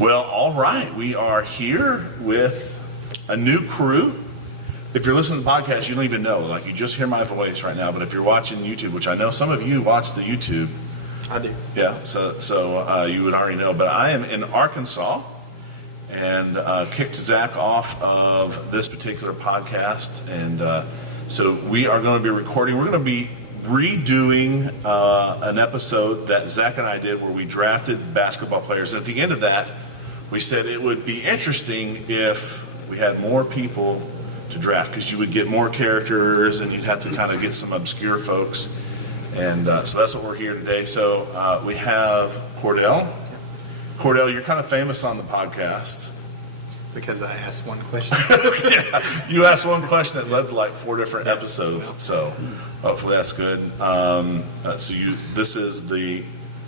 Well, all right. We are here with a new crew. If you're listening to the podcast, you don't even know. Like, you just hear my voice right now. But if you're watching YouTube, which I know some of you watch the YouTube. I do. Yeah, so you would already know. But I am in Arkansas and kicked Zach off of this particular podcast. And so we are going to be recording. We're going to be redoing an episode that Zach and I did where we drafted basketball players. At the end of that, we said it would be interesting if we had more people to draft, because you would get more characters and you'd have to kind of get some obscure folks. And so that's what we're here today. So we have Cordell. Cordell, you're kind of famous on the podcast. Because I asked one question. Yeah, you asked one question that led to like 4 different episodes. So hopefully that's good. This is the,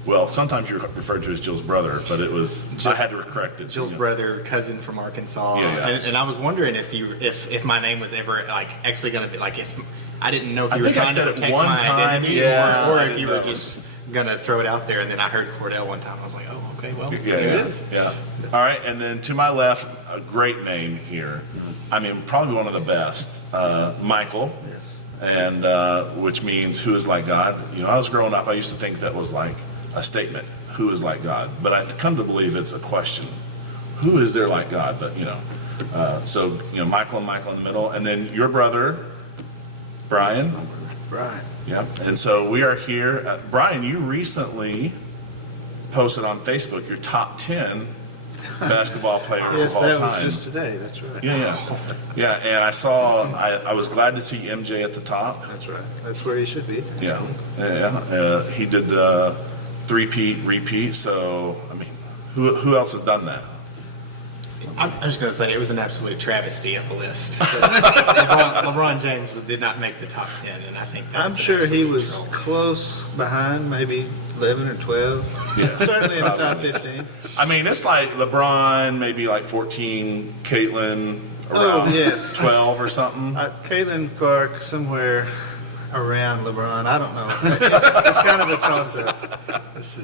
well, sometimes you're referred to as Jill's brother, but it was, I had to correct it. Jill's brother, cousin from Arkansas. Yeah. And I was wondering if my name was ever like actually going to be like, if I didn't know if you were trying to protect my identity, or if you were just going to throw it out there. And then I heard Cordell one time. I was like, oh, okay, well, there it is. Yeah. All right, and then to my left, a great name here. I mean, probably one of the best, Michael. Yes. And which means who is like God. You know, I was growing up, I used to think that was like a statement, who is like God. But I've come to believe it's a question. Who is there like God? But, so, Michael and Michael in the middle. And then your brother, Brian. Brian. Yeah. And so we are here. Brian, you recently posted on Facebook your top 10 basketball players yes, of all that time. was just today. That's right. Yeah. And I was glad to see MJ at the top. That's right. That's where he should be. Yeah. He did the three-peat, repeat. So, I mean, who else has done that? I'm just going to say it was an absolute travesty of a list. LeBron James did not make the top 10, and I think that's I'm sure he was close behind, maybe 11 or 12. Yeah. Certainly in the top 15. I mean, it's like LeBron, maybe like 14, Caitlin around 12 or something. Caitlin Clark somewhere around LeBron. I don't know. It's kind of a toss-up. This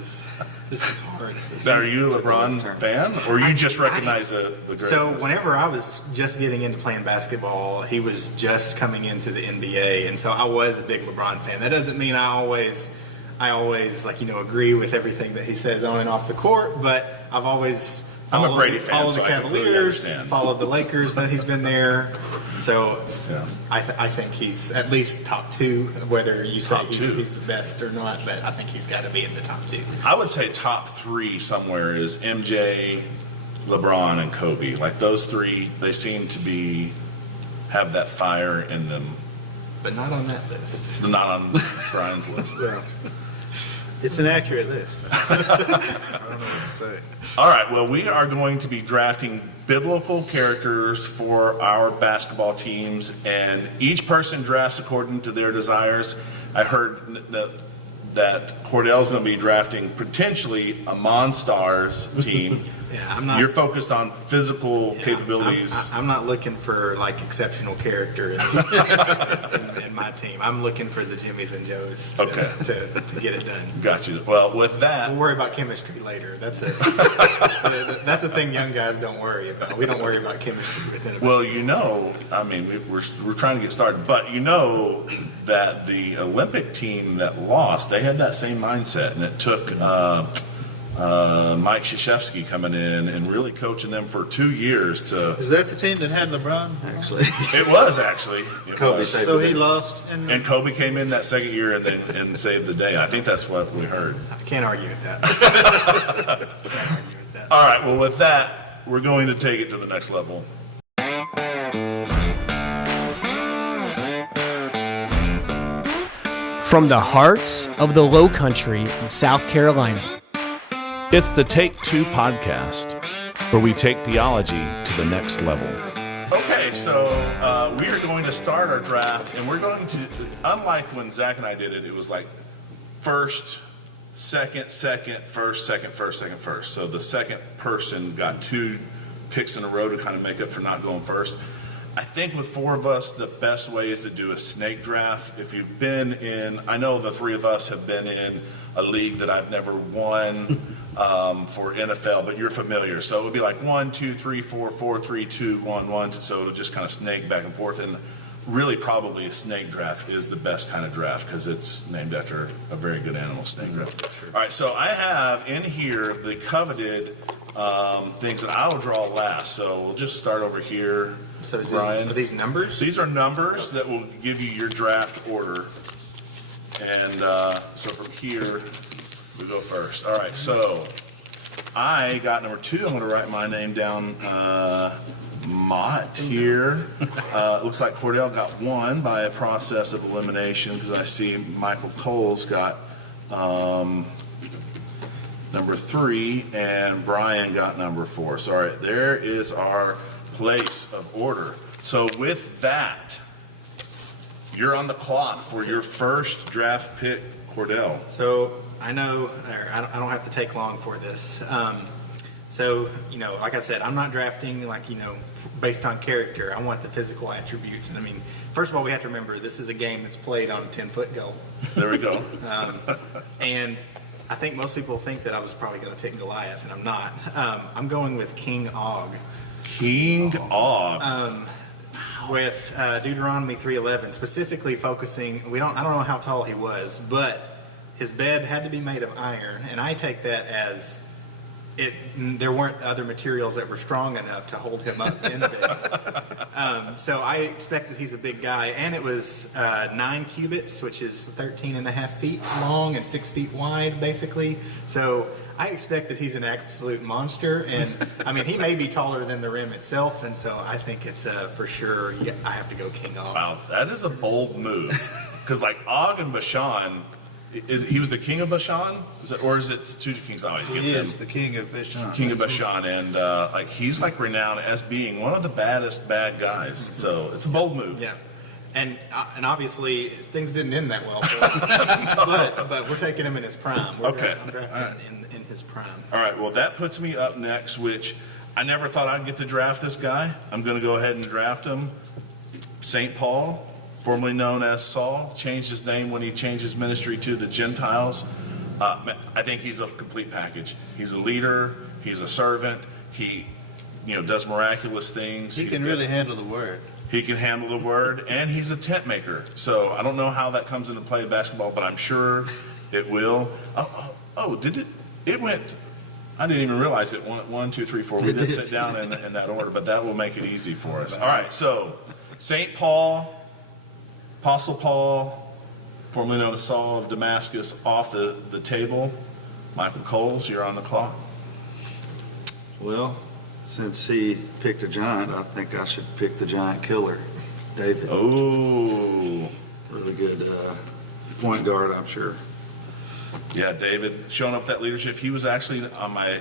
is hard. Now, are you a LeBron fan, or you just recognize the greatness? So whenever I was just getting into playing basketball, he was just coming into the NBA, and so I was a big LeBron fan. That doesn't mean I always agree with everything that he says on and off the court, but I've always I'm a Brady fan, followed so the I completely Cavaliers, understand. followed the Lakers that he's been there. So Yeah. I think he's at least top 2, whether you say Top 2. he's the best or not, but I think he's got to be in the top 2. I would say top 3 somewhere is MJ, LeBron, and Kobe. Like those 3, they seem to have that fire in them. But not on that list. Not on Brian's list. Yeah. It's an accurate list. I don't know what to say. All right, well, we are going to be drafting biblical characters for our basketball teams, and each person drafts according to their desires. I heard that Cordell's going to be drafting potentially a Monstars team. Yeah, I'm not. You're focused on physical capabilities. I'm not looking for like exceptional character in my team. I'm looking for the Jimmys and Joes to get it done. Got you. Well, with that, We'll worry about chemistry later. That's a that's a thing young guys don't worry about. We don't worry about chemistry within a well, I mean, we're trying to get started, but that the Olympic team that lost, they had that same mindset, and it took Mike Krzyzewski coming in and really coaching them for 2 years to. Is that the team that had LeBron, actually? It was actually. Kobe saved so he lost. And Kobe came in that second year and saved the day. I think that's what we heard. I can't argue with that. All right, well, with that, we're going to take it to the next level. From the hearts of the Low Country in South Carolina. It's the Take 2 podcast, where we take theology to the next level. Okay, so we are going to start our draft, and we're going to, unlike when Zach and I did it, it was like first, second, first, second, first. So the second person got 2 picks in a row to kind of make up for not going first. I think with 4 of us, the best way is to do a snake draft. If you've been in, I know the 3 of us have been in a league that I've never won. for NFL, but you're familiar. So it would be like 1, 2, 3, 4, 4, 3, 2, 1, 1. So it'll just kind of snake back and forth. And really, probably a snake draft is the best kind of draft because it's named after a very good animal, snake draft. All right, so I have in here the coveted things that I will draw last. So we'll just start over here. So is Brian. are these numbers? These are numbers that will give you your draft order. And so from here, we go first. All right, so I got number 2. I'm going to write my name down, Mott here. Looks like Cordell got 1 by a process of elimination because I see Michael Coles got number 3 and Brian got number 4. So all right, there is our place of order. So with that, you're on the clock for your first draft pick, Cordell. So I know, I don't have to take long for this. So, like I said, I'm not drafting based on character. I want the physical attributes. And I mean, first of all, we have to remember this is a game that's played on a 10-foot goal. There we go. And I think most people think that I was probably going to pick Goliath, and I'm not. I'm going with King Og. King Og. With Deuteronomy 3:11, specifically focusing. I don't know how tall he was, but his bed had to be made of iron, and I take that as there weren't other materials that were strong enough to hold him up in bed. So I expect that he's a big guy, and it was 9 cubits, which is 13.5 feet long and 6 feet wide, basically. So I expect that he's an absolute monster, and I mean, he may be taller than the rim itself, and so I think it's for sure, I have to go King Og. Wow, that is a bold move. Because like Og and Bashan, he was the king of Bashan? Or is it two kings? I always get He them. is the king of Bashan. King of Bashan, and he's like renowned as being one of the baddest bad guys. So it's a bold move. Yeah. And obviously, things didn't end that well for him. but we're taking him in his prime. I'm drafting in his prime. All right, well, that puts me up next, which I never thought I'd get to draft this guy. I'm going to go ahead and draft him. St. Paul, formerly known as Saul, changed his name when he changed his ministry to the Gentiles. I think he's a complete package. He's a leader. He's a servant. He, does miraculous things. He can really handle the word. He can handle the word, and he's a tent maker. So I don't know how that comes into play in basketball, but I'm sure it will. Oh, did it? It went. I didn't even realize it went 1, 2, 3, 4. We did sit down in that order, but that will make it easy for us. All right, so St. Paul, Apostle Paul, formerly known as Saul of Damascus, off the table. Michael Coles, you're on the clock. Well, since he picked a giant, I think I should pick the giant killer, David. Oh, Really good point guard, I'm sure. yeah, David showing up that leadership. He was actually on my,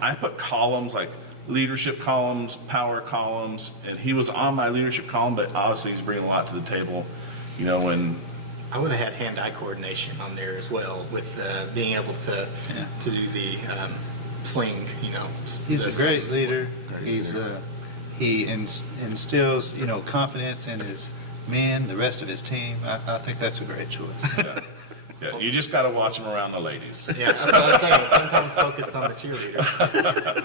I put columns like leadership columns, power columns, and he was on my leadership column, but obviously he's bringing a lot to the table, when I would have had hand-eye coordination on there as well, with being able to do the sling. He's a great leader. He instills confidence in his men, the rest of his team. I think that's a great choice. Yeah, you just got to watch him around the ladies. Yeah, that's what I was saying. Sometimes focused on the cheerleaders.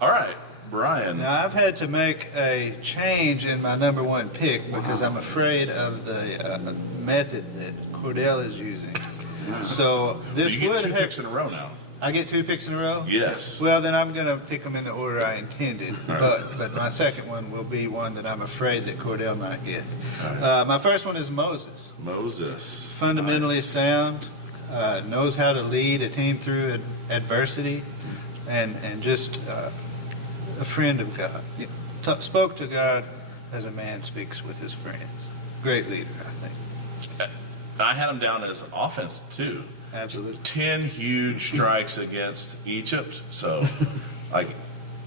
All right, Brian. Now, I've had to make a change in my number 1 pick because I'm afraid of the method that Cordell is using. So this You get would 2 have. picks in a row now. I get 2 picks in a row? Yes. Well, then I'm going to pick them in the order I intended. But my second one will be one that I'm afraid that Cordell might get. My first one is Moses. Moses. Fundamentally Nice. sound, knows how to lead a team through adversity, and just a friend of God. Spoke to God as a man speaks with his friends. Great leader, I think. I had him down as offense too. Absolutely. 10 huge strikes against Egypt. So,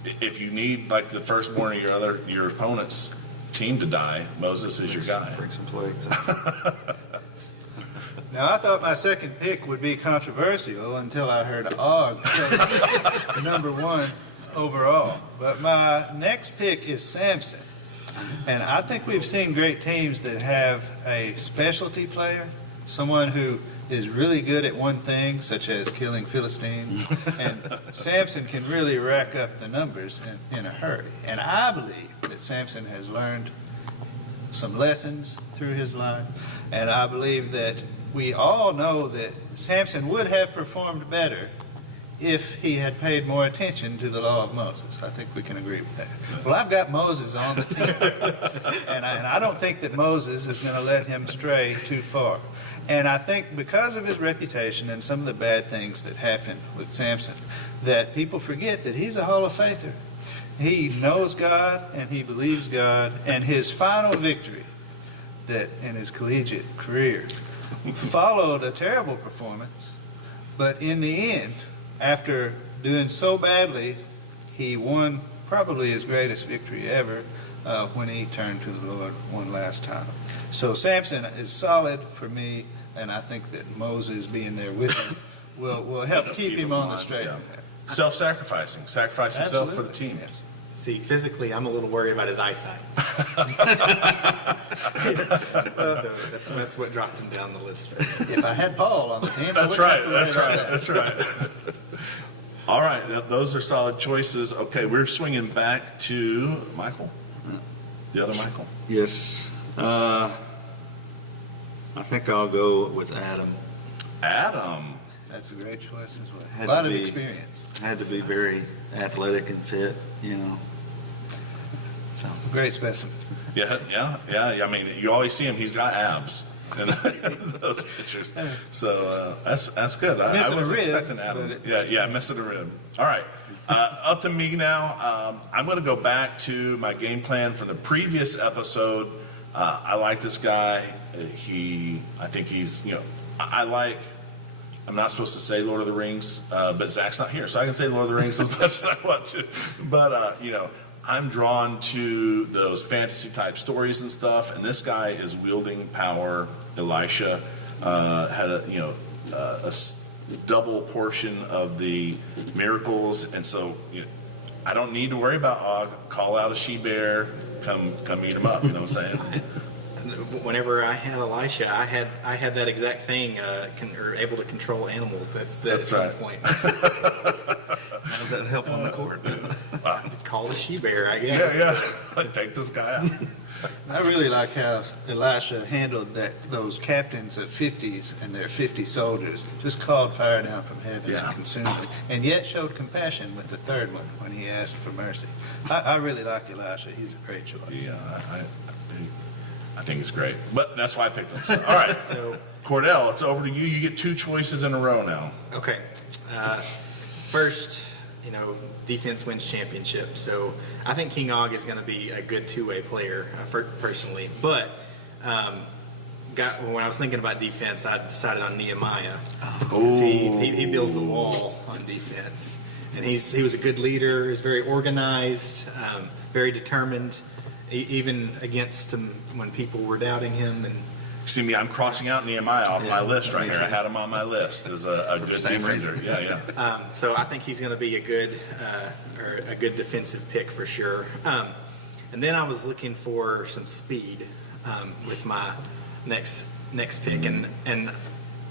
if you need the firstborn of your opponent's team to die, Moses is your guy. Bring some plates. Now, I thought my second pick would be controversial until I heard Og take number 1 overall. But my next pick is Samson. And I think we've seen great teams that have a specialty player, someone who is really good at one thing, such as killing Philistines, and Samson can really rack up the numbers in a hurry. And I believe that Samson has learned some lessons through his life, and I believe that we all know that Samson would have performed better if he had paid more attention to the law of Moses. I think we can agree with that. Well, I've got Moses on the team, and I don't think that Moses is going to let him stray too far. And I think because of his reputation and some of the bad things that happened with Samson, that people forget that he's a Hall of Faither. He knows God and he believes God, and his final victory that in his collegiate career followed a terrible performance, but in the end, after doing so badly, he won probably his greatest victory ever when he turned to the Lord one last time. So Samson is solid for me, and I think that Moses being there with him will help keep him on the straight and narrow. Self-sacrificing, sacrifice himself for the team. Yes. See, physically, I'm a little worried about his eyesight. So that's what dropped him down the list for me. If I had Paul on the team, I That's wouldn't right. have to worry That's about right. that. That's right. All right. Now, those are solid choices. Okay, we're swinging back to Michael. The other Michael. Yes. I think I'll go with Adam. Adam. That's a great choice as well. Had A lot to of be- experience. Had to be very athletic and fit, you know. So, Great specimen. Yeah. I mean, you always see him. He's got abs in those pictures. So that's good. I Missing a was rib, expecting Adam. but Yeah, missing a rib. All right. Up to me now. I'm going to go back to my game plan from the previous episode. I like this guy. I think he's, I'm not supposed to say Lord of the Rings, but Zach's not here, so I can say Lord of the Rings as much as I want to. But, I'm drawn to those fantasy type stories and stuff, and this guy is wielding power. Elisha had a double portion of the miracles, and so I don't need to worry about Og. Call out a she-bear, come eat him up. You know what I'm saying? Whenever I had Elisha, I had that exact thing, able to control animals. That's at some right. point. how does that help on the court? Call a she-bear, I guess. Yeah. Take this guy out. I really like how Elisha handled those captains of 50s and their 50 soldiers, just called fire down from heaven Yeah. and consumed them, and yet showed compassion with the third one when he asked for mercy. I really like Elisha. He's a great choice. Yeah, I think it's great. But that's why I picked him. So, all right. So, Cordell, it's over to you. You get 2 choices in a row now. okay. First, defense wins championship. So I think King Og is going to be a good two-way player, personally. But when I was thinking about defense, I decided on Nehemiah. Because he builds a wall on defense. And he was a good leader. He was very organized, very determined, even against him when people were doubting him. And See me, I'm crossing out Nehemiah off my list right here. I had him on my list as a good same defender. reason. Yeah. So I think he's going to be a good defensive pick for sure. And then I was looking for some speed with my next pick, and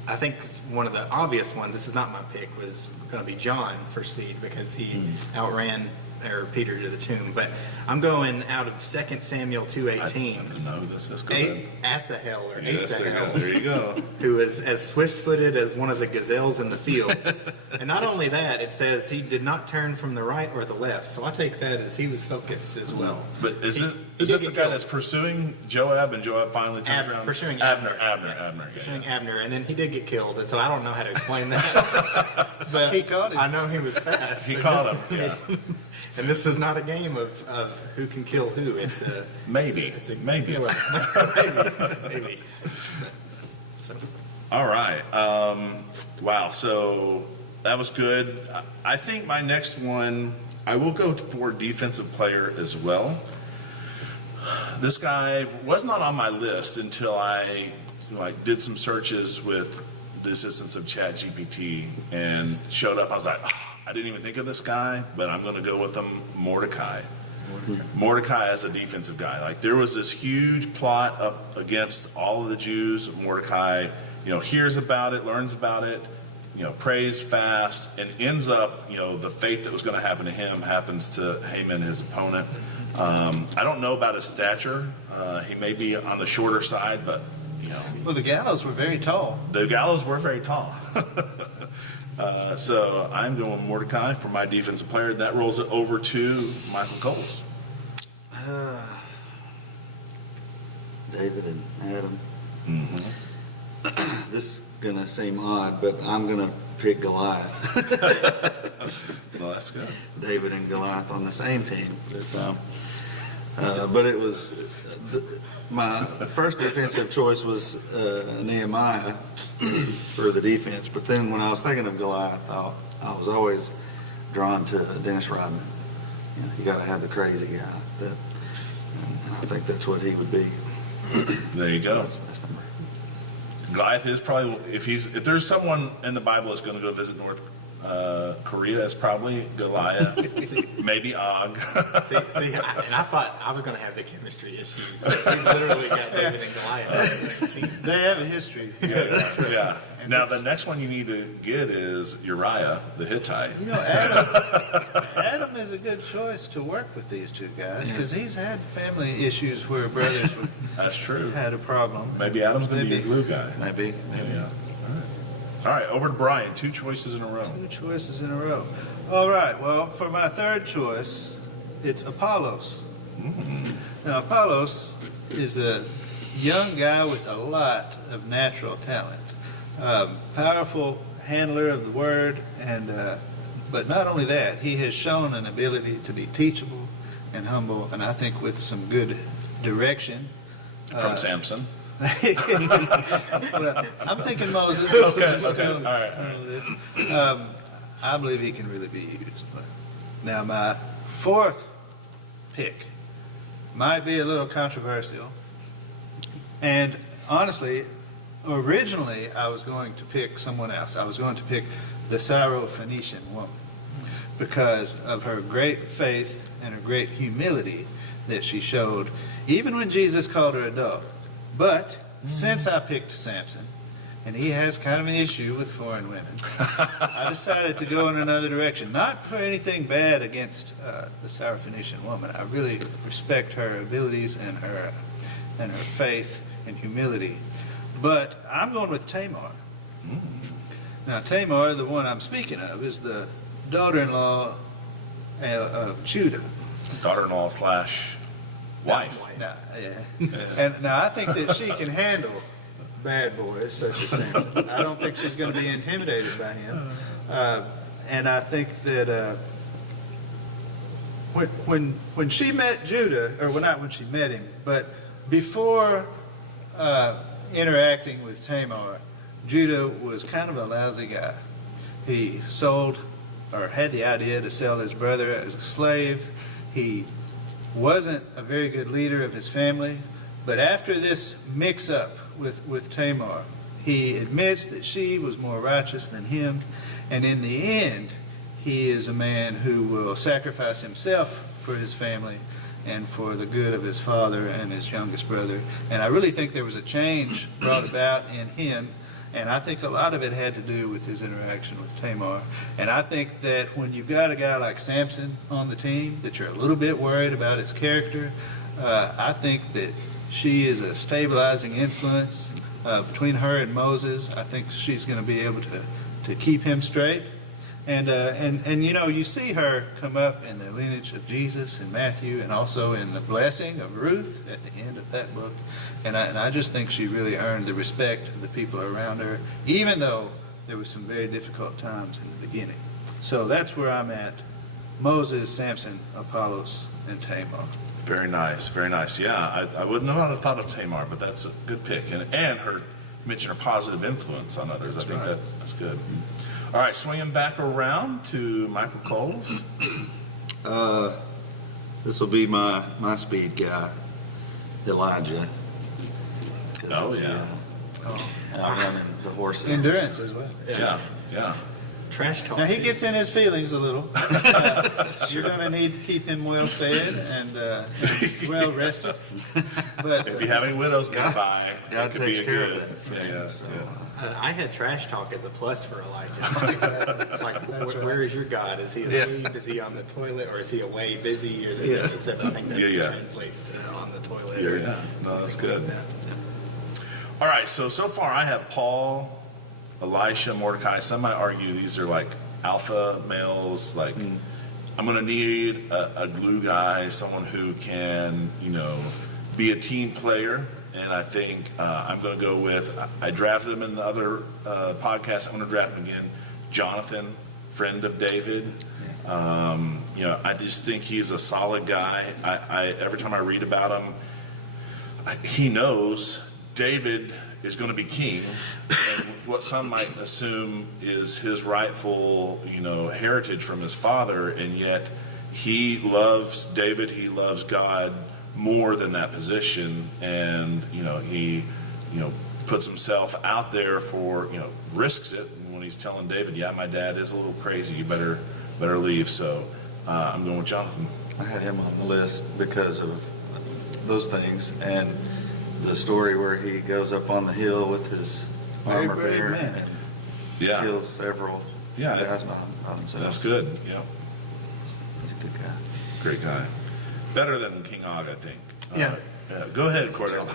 I think one of the obvious ones. This is not my pick. Was going to be John for speed because he outran Peter to the tomb. But I'm going out of 2 Samuel 2:18. I don't know who this is. Go ahead. Asahel or Yes, Asahel. there you go. Who is as swift-footed as one of the gazelles in the field. And not only that, it says he did not turn from the right or the left. So I take that as he was focused as well. But is He this did the get guy killed. that's pursuing Joab, and Joab finally turns around? Pursuing Abner. Pursuing Abner, and then he did get killed, and so I don't know how to explain that. But He caught him. I know he was fast. He And caught this- him. Yeah. And this is not a game of who can kill who. It's a Maybe. Maybe. maybe. So All right. Wow. So that was good. I think my next one, I will go for defensive player as well. This guy was not on my list until I did some searches with the assistance of ChatGPT and showed up. I was like, I didn't even think of this guy, but I'm going to go with him, Mordecai. Mordecai as a defensive guy. Like there was this huge plot up against all of the Jews. Mordecai, hears about it, learns about it, prays fast, and ends up, the faith that was going to happen to him happens to Haman, his opponent. I don't know about his stature. He may be on the shorter side, but, Well, the gallows were very tall. the gallows were very tall. So I'm going Mordecai for my defensive player. That rolls it over to Michael Coles. David and Adam. This is gonna seem odd, but I'm gonna pick Goliath. Well, that's good. David and Goliath on the same team this time. But it was my first defensive choice was Nehemiah for the defense. But then when I was thinking of Goliath, I was always drawn to Dennis Rodman. You got to have the crazy guy. And I think that's what he would be. There you go. That's number. Goliath is probably, if there's someone in the Bible that's going to go visit North Korea, it's probably Goliath, maybe Og. See, and I thought I was going to have the chemistry issues. We literally got David and Goliath on the team. They have a history. Yeah. Now the next one you need to get is Uriah the Hittite. Adam is a good choice to work with these two guys because he's had family issues where brothers That's true. had a problem. Maybe Adam's going to be a glue guy. Maybe. Yeah. All right, over to Brian. 2 choices in a row. 2 choices in a row. All right, well, for my third choice, it's Apollos. Now, Apollos is a young guy with a lot of natural talent. Powerful handler of the word, and but not only that, he has shown an ability to be teachable and humble, and I think with some good direction. From Samson. Well, I'm thinking Moses. Okay, all right. I believe he can really be used. But now, my fourth pick might be a little controversial. And honestly, originally I was going to pick someone else. I was going to pick the Syro-Phoenician woman because of her great faith and her great humility that she showed, even when Jesus called her a dog. But since I picked Samson, and he has kind of an issue with foreign women, I decided to go in another direction. Not for anything bad against the Syrophoenician woman. I really respect her abilities and her faith and humility. But I'm going with Tamar. Now, Tamar, the one I'm speaking of, is the daughter-in-law of Judah. Daughter-in-law / wife. Now, yeah. And now I think that she can handle bad boys such as Samson. I don't think she's going to be intimidated by him. And I think that when she met Judah, or well, not when she met him, but before interacting with Tamar, Judah was kind of a lousy guy. He sold or had the idea to sell his brother as a slave. He wasn't a very good leader of his family, but after this mix-up with Tamar, he admits that she was more righteous than him, and in the end, he is a man who will sacrifice himself for his family and for the good of his father and his youngest brother. And I really think there was a change brought about in him, and I think a lot of it had to do with his interaction with Tamar. And I think that when you've got a guy like Samson on the team, that you're a little bit worried about his character, I think that she is a stabilizing influence between her and Moses. I think she's going to be able to keep him straight. And you know, you see her come up in the lineage of Jesus in Matthew, and also in the blessing of Ruth at the end of that book. And I just think she really earned the respect of the people around her, even though there were some very difficult times in the beginning. So that's where I'm at: Moses, Samson, Apollos, and Tamar. Very nice, very nice. Yeah, I wouldn't have thought of Tamar, but that's a good pick. And her mention her positive influence on others. I think that's good. All right, swinging back around to Michael Coles. This will be my speed guy, Elijah. Oh, yeah. Outrunning the horses. Endurance as well. Yeah. Trash talk. Now he gets in his feelings a little. You're going to need to keep him well fed and well rested. But If you have any widows nearby, that God could be takes a care good. of that for Yeah, him, yeah, so, yeah. I had trash talk as a plus for Elijah. Where is your God? Is he asleep? Is he on the toilet? Or is he away busy? Or I think that's what translates to on the toilet. Yeah. No, that's good. All right, so far I have Paul, Elisha, Mordecai. Some might argue these are like alpha males. Like, I'm going to need a glue guy, someone who can, be a team player. And I think I'm going to go with, I drafted him in the other podcast. I'm going to draft him again. Jonathan, friend of David. I just think he's a solid guy. Every time I read about him, he knows David is going to be king, and what some might assume is his rightful, heritage from his father, and yet he loves David, he loves God more than that position, and he puts himself out there for risks it when he's telling David, yeah, my dad is a little crazy, you better leave. So I'm going with Jonathan. I had him on the list because of those things and the story where he goes up on the hill with his armor bearer and kills several guys by himself. That's good. Yeah, he's a good guy. Great guy. Better than King Og, I think. Yeah. Go ahead, Cordell.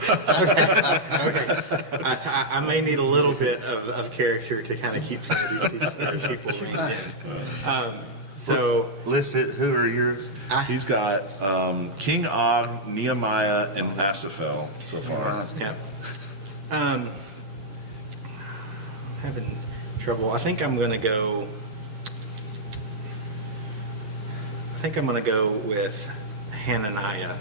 Okay. I may need a little bit of character to kind of keep some of these people reined in. So list it. Who are yours? He's got King Og, Nehemiah, and Asapel so far. Yeah. I'm having trouble. I think I'm going to go with Hananiah.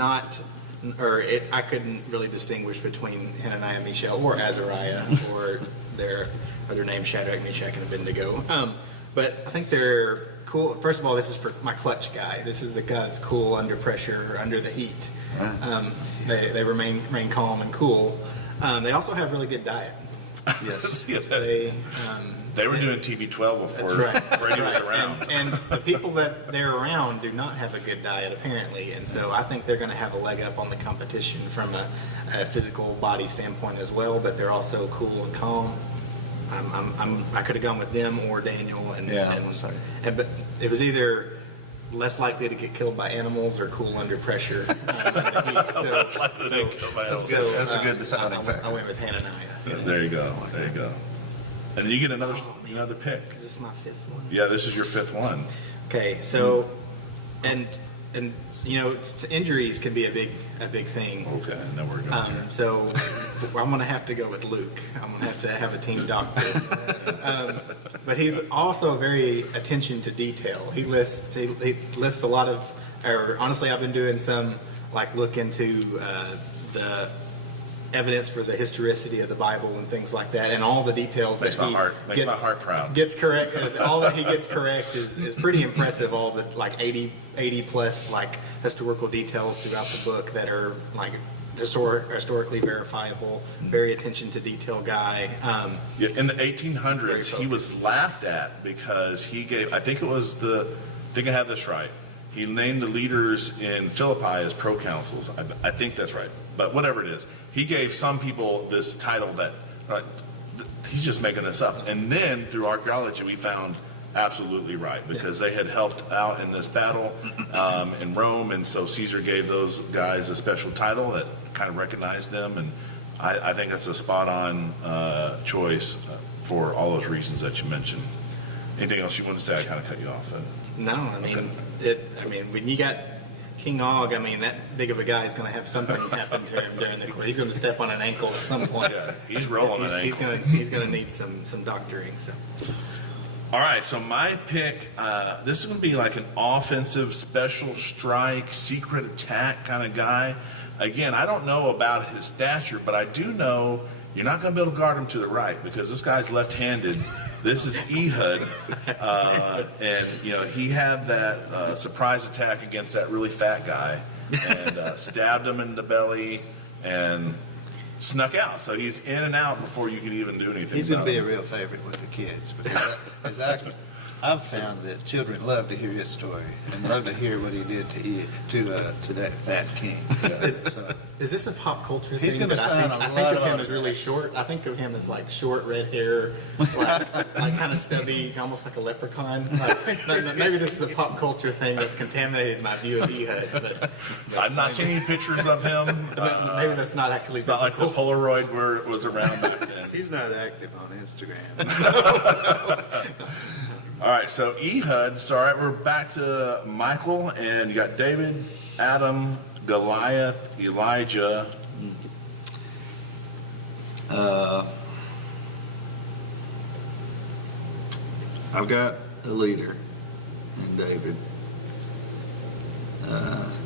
I couldn't really distinguish between Hananiah, Mishael, or Azariah, or their other names, Shadrach, Meshach, and Abednego. But I think they're cool. First of all, this is for my clutch guy. This is the guy that's cool under pressure, or under the heat. They remain calm and cool. They also have really good diet. Yes. They were doing TB12 before Brady was around. And the people that they're around do not have a good diet, apparently. And so I think they're going to have a leg up on the competition from a physical body standpoint as well, but they're also cool and calm. I could have gone with them or Daniel, but it was either less likely to get killed by animals or cool under pressure. Less likely to get killed by animals. That's a good deciding factor. I went with Hananiah. There you go. And then you get another pick. Is this my fifth one? Yeah, this is your fifth one. Okay, so and injuries can be a big thing. Okay, now we're going here. So I'm going to have to go with Luke. I'm going to have a team doctor. But he's also very attention to detail. He lists a lot of, or honestly, I've been doing some look into the evidence for the historicity of the Bible and things like that, and all the details makes my heart proud. Gets correct. All that he gets correct is pretty impressive. All the 80 plus historical details throughout the book that are historically verifiable. Very attention to detail guy. In the 1800s, he was laughed at because he gave. I think I have this right. He named the leaders in Philippi as proconsuls. I think that's right. But whatever it is, he gave some people this title that he's just making this up. And then through archaeology, we found absolutely right because they had helped out in this battle in Rome. And so Caesar gave those guys a special title that kind of recognized them. And I think that's a spot-on choice for all those reasons that you mentioned. Anything else you want to say? I kind of cut you off. No, when you got King Og, that big of a guy is going to have something happen to him during the course. He's going to step on an ankle at some point. Yeah, he's rolling an ankle. He's going to need some doctoring. So. All right, so my pick, this is going to be like an offensive special strike, secret attack kind of guy. Again, I don't know about his stature, but I do know you're not going to be able to guard him to the right because this guy's left-handed. This is Ehud, and he had that surprise attack against that really fat guy, and stabbed him in the belly, and snuck out. So he's in and out before you can even do anything. He's going to be a real favorite with the kids because his I've found that children love to hear his story and love to hear what he did to that king. So, Is this a pop culture thing? He's gonna that sign I a think lot of of him as really autographs. short. I think of him as like short red hair, like kind of stubby, almost like a leprechaun. Like, maybe this is a pop culture thing that's contaminated my view of Ehud. But I've not seen any pictures of him. maybe that's not actually. It's not like the Polaroid where it was around back then. he's not active on Instagram. All right, so Ehud. So all right, we're back to Michael, and you got David, Adam, Goliath, Elijah. I've got a leader in David.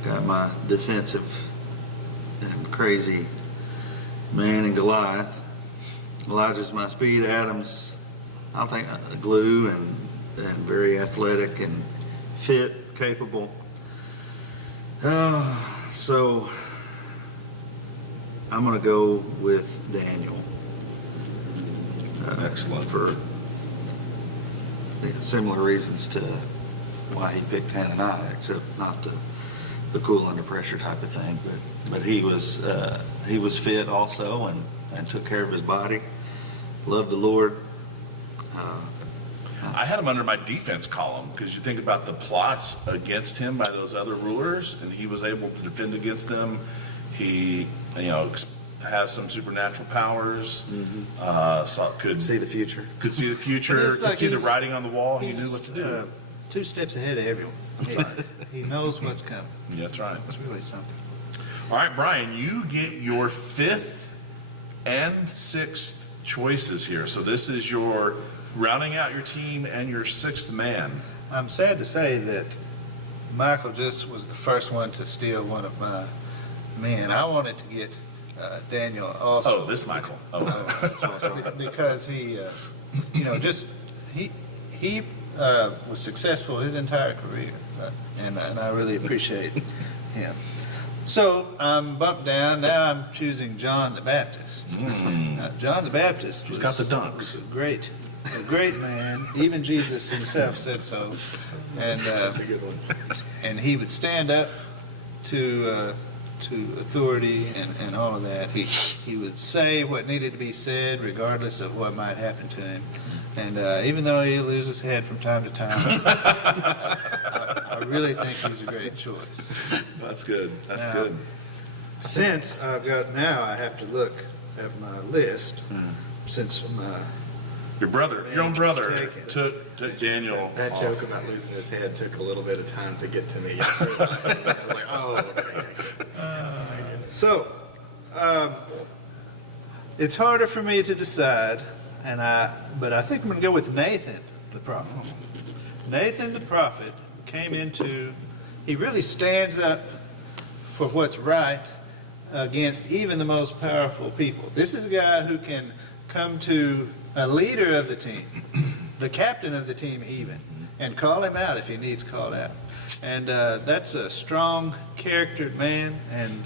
Got my defensive and crazy man in Goliath. Elijah's my speed. Adam's, I think, glue and very athletic and fit, capable. So I'm going to go with Daniel. Excellent. For similar reasons to why he picked Hananiah, except not the cool under pressure type of thing. But he was fit also and took care of his body. Loved the Lord. I had him under my defense column because you think about the plots against him by those other rulers, and he was able to defend against them. He, has some supernatural powers. Could See the future. Could see the future. But it's Could like see the he's- writing on the wall. He knew what to do. 2 steps ahead of everyone. He knows what's coming. Yeah, that's right. It's really something. All right, Brian, you get your 5th and 6th choices here. So this is your rounding out your team and your 6th man. I'm sad to say that Michael just was the first one to steal one of my men. I wanted to get Daniel also. Oh, this Michael. Oh. Because he, he was successful his entire career, and I really appreciate him. So I'm bumped down. Now I'm choosing John the Baptist. John the Baptist He's was, got the dunks. was a great man. Even Jesus himself said so. And That's a good one. and he would stand up to authority and all of that. He would say what needed to be said, regardless of what might happen to him. And even though he'll lose his head from time to time, I really think he's a great choice. That's good. That's Now, good. Since I have to look at my list, since my Your brother, your own brother, Taken. took Daniel. That off. joke about losing his head took a little bit of time to get to me yesterday. I was like, oh, okay. So, it's harder for me to decide, but I think I'm going to go with Nathan the prophet. Nathan the prophet he really stands up for what's right against even the most powerful people. This is a guy who can come to a leader of the team, the captain of the team even, and call him out if he needs called out. And that's a strong charactered man, and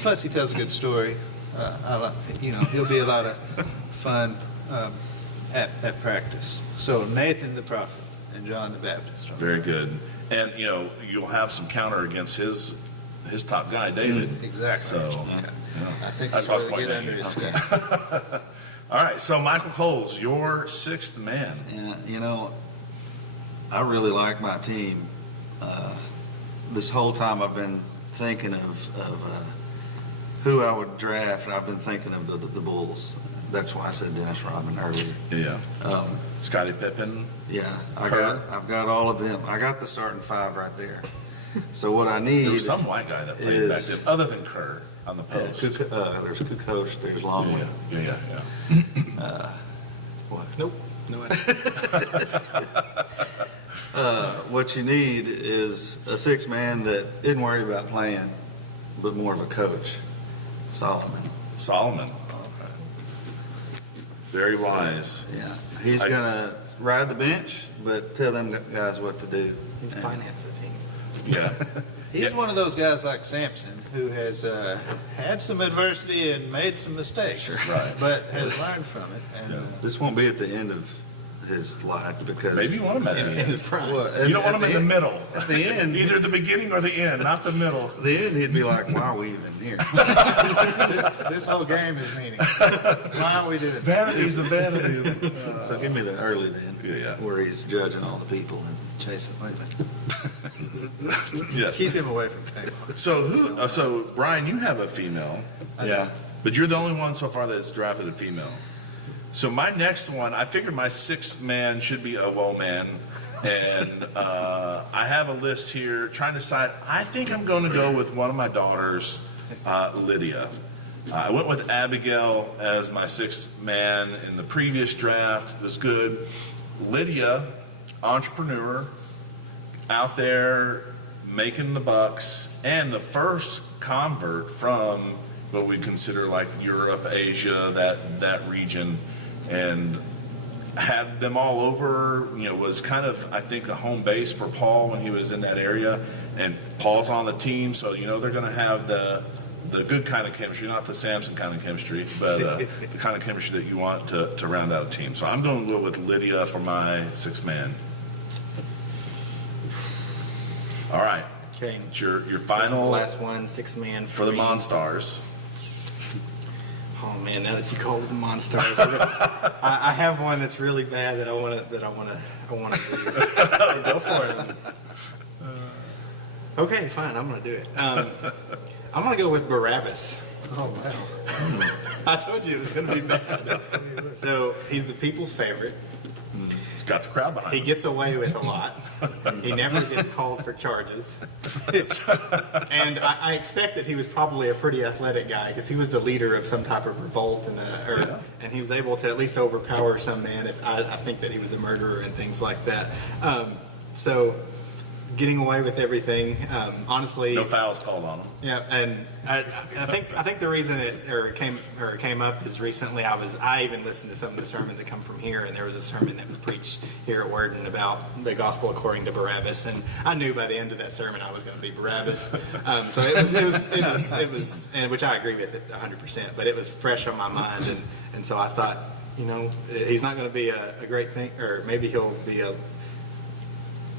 plus he tells a good story. He'll be a lot of fun at practice. So Nathan the prophet and John the Baptist. Very good. And you'll have some counter against his top guy, David. Exactly. So I think That's he'll what I was really get pointing under at his you. skin. all right. So Michael Coles, your 6th man. Yeah, I really like my team. This whole time I've been thinking of who I would draft, and I've been thinking of the Bulls. That's why I said Dennis Rodman earlier. Yeah. Scottie Pippen. Yeah, Kerr. I've got all of them. I got the starting 5 right there. So what I need There was some white guy that played back is- then, other than Kerr on the post. there's Kukoc, there's Longley. Yeah. What? Nope. No idea. What you need is a 6th man that isn't worried about playing, but more of a coach. Solomon. Okay. Very wise. Yeah, he's gonna ride the bench, but tell them guys what to do. Need to finance the team. Yeah. He's one of those guys like Samson who has had some adversity and made some mistakes, Right. but has learned from it. And This won't be at the end of his life because Maybe you want him at the in end. his prime. Well, You don't want him in the middle. At the end, Either the beginning or the end, not the middle. at the end, he'd be like, "Why are we even here?" This whole game is meaningless. Why are we doing this? Vanities of vanities. So give me the early then, Yeah. where he's judging all the people and Chase it lately. Yes. Keep him away from the table. So Brian, you have a female, yeah. but you're the only one so far that's drafted a female. So my next one, I figured my sixth man should be a woe man, and I have a list here trying to decide. I think I'm going to go with one of my daughters, Lydia. I went with Abigail as my sixth man in the previous draft. It was good. Lydia, entrepreneur, out there making the bucks, and the first convert from what we consider like Europe, Asia, that region, and had them all over. Was kind of, I think, a home base for Paul when he was in that area. And Paul's on the team, so they're going to have the good kind of chemistry, not the Samson kind of chemistry, but the kind of chemistry that you want to round out a team. So I'm going to go with Lydia for my sixth man. All right. Okay. It's your This is the final last one, 6-man for the Monstars. Oh man, now that you called it the Monstars, I have one that's really bad that I want to do. Go for it. Okay, fine, I'm going to do it. I'm going to go with Barabbas. Oh, wow. I told you it was going to be bad. So he's the people's favorite. He's got the crowd behind He him. gets away with a lot. He never gets called for charges. And I expect that he was probably a pretty athletic guy because he was the leader of some type of revolt, and he was able to at least overpower some man. If I think that he was a murderer and things like that. So getting away with everything, honestly. No fouls called on him. Yeah, and I think the reason it came up is recently I even listened to some of the sermons that come from here, and there was a sermon that was preached here at Worden about the gospel according to Barabbas, and I knew by the end of that sermon I was going to be Barabbas. So it was, and which I agree with it 100%, but it was fresh on my mind, and so I thought, he's not going to be a great thing, or maybe he'll be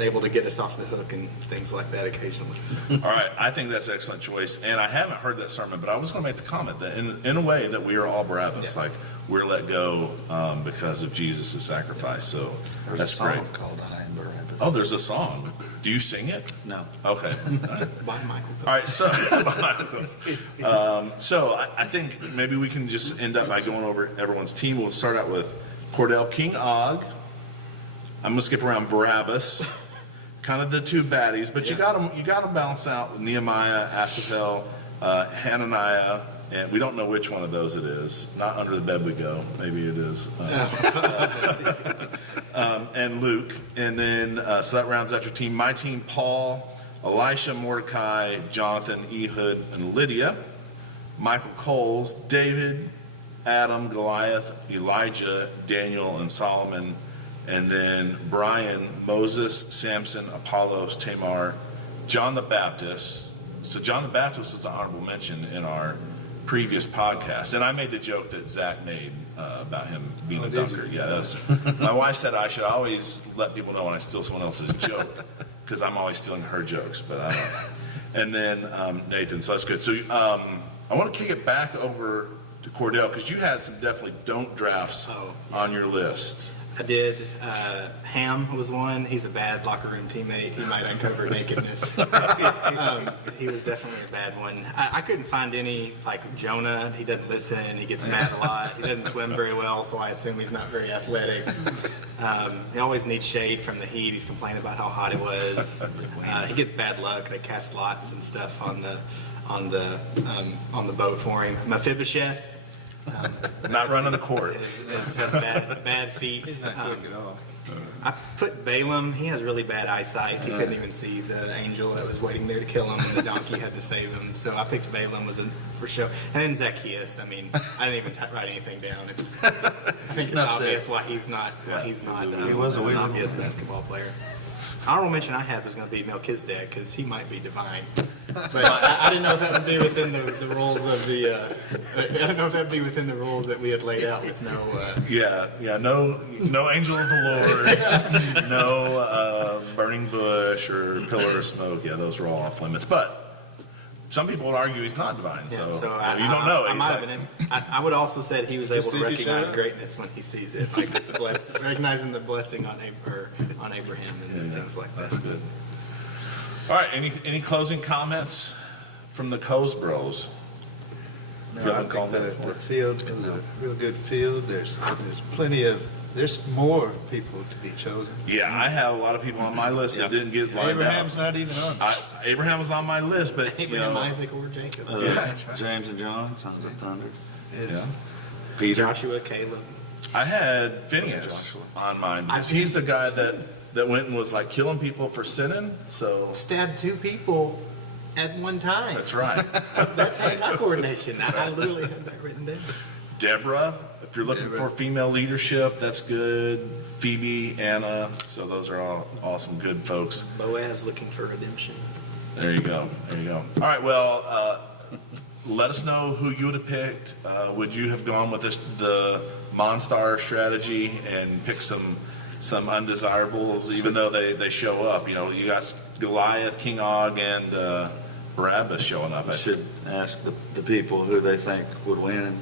able to get us off the hook and things like that occasionally. All right, I think that's an excellent choice. And I haven't heard that sermon, but I was going to make the comment that in a way that we are all Barabbas, like we're let go because of Jesus' sacrifice. So There's that's a song great. called "I Am Barabbas." Oh, there's a song. Do you sing it? No. Okay. All right. By Michael. All right, so I think maybe we can just end up by going over everyone's team. We'll start out with Cordell, King Og. I'm gonna skip around Barabbas, kind of the two baddies, but you got them balanced out with Nehemiah, Asahel, Hananiah, and we don't know which one of those it is. Not Under the Bed We Go. Maybe it is. And Luke, and then so that rounds out your team. My team: Paul, Elisha, Mordecai, Jonathan, Ehud, and Lydia. Michael Coles, David, Adam, Goliath, Elijah, Daniel, and Solomon. And then Brian, Moses, Samson, Apollos, Tamar, John the Baptist. So John the Baptist was an honorable mention in our previous podcast. And I made the joke that Zach made about him being a dunker. Yeah, that's, my wife said I should always let people know when I steal someone else's joke because I'm always stealing her jokes, but I don't know. And then Nathan, so that's good. So I want to kick it back over to Cordell because you had some definitely don't drafts on your list. I did. Ham was one. He's a bad locker room teammate. He might uncover nakedness. He was definitely a bad one. I couldn't find any, like Jonah. He doesn't listen. He gets mad a lot. He doesn't swim very well, so I assume he's not very athletic. He always needs shade from the heat. He's complaining about how hot it was. He gets bad luck. They cast lots and stuff on the boat for him. Mephibosheth. Not running the court. Has bad feet. He's not quick at all. I put Balaam. He has really bad eyesight. He couldn't even see the angel that was waiting there to kill him, and the donkey had to save him. So I picked Balaam for show. And then Zacchaeus. I mean, I didn't even write anything down. I think it's obvious why he's not. He was a an weird obvious basketball player. Honorable mention I had was going to be Melchizedek because he might be divine, but I didn't know if that would be within the rules of the. I don't know if that'd be within the rules that we had laid out with no. No angel of the Lord, no burning bush or pillar of smoke. Yeah, those are all off limits. But some people would argue he's not divine, Yeah, so, I you don't know. I, might have been. I would also said he was able Just to see if he recognize shows up. greatness when he sees it, like recognizing the blessing on Abraham and things like that. That's good. All right, any closing comments from the Coes Bros? No, Feel I like calling think that the for? field was a real good field. There's plenty of, there's more people to be chosen. Yeah, I have a lot of people on my list that didn't get lined Abraham's up. not even on this. Abraham was on my list, but Abraham, Isaac, or Jacob. James and John, Sons of Thunder. It's- yeah. Peter. Joshua, Caleb. I had Phineas on mine because he's the guy that went and was like killing people for sinning. So Stabbed 2 people at one time. that's right. That's hand-eye coordination. I literally had that written down. Deborah, if you're looking for female leadership, that's good. Phoebe, Anna, so those are all awesome, good folks. Boaz looking for redemption. There you go. There you go. All right. Well, let us know who you would have picked. Would you have gone with the Monstar strategy and picked some undesirables, even though they show up? You know, you got Goliath, King Og, and Barabbas showing up. I should ask the people who they think would win. And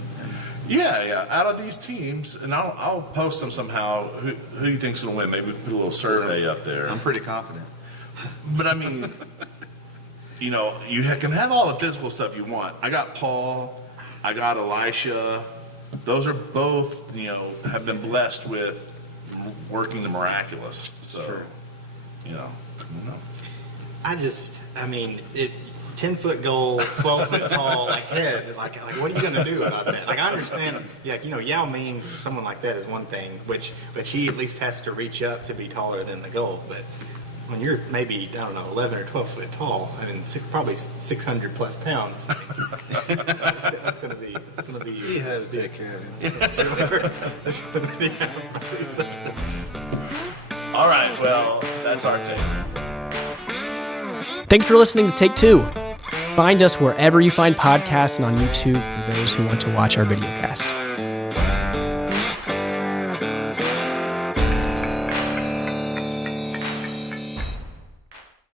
Yeah. Out of these teams, and I'll post them somehow. Who do you think's going to win? Maybe put a little survey up there. I'm pretty confident. But I mean, you know, you can have all the physical stuff you want. I got Paul, I got Elisha. Those are both, you know, have been blessed with working the miraculous. So, you know, I don't know. I mean, 10-foot goal, 12-foot tall, like head. Like, what are you going to do about that? Like, I understand, yeah, you know, Yao Ming, someone like that is one thing, which he at least has to reach up to be taller than the goal. But when you're maybe, I don't know, 11 or 12 foot tall, I mean, probably 600 plus pounds, that's going to be. He had to take care of him. That's going to be. All right, well, that's our take. Thanks for listening to Take Two. Find us wherever you find podcasts and on YouTube for those who want to watch our videocast.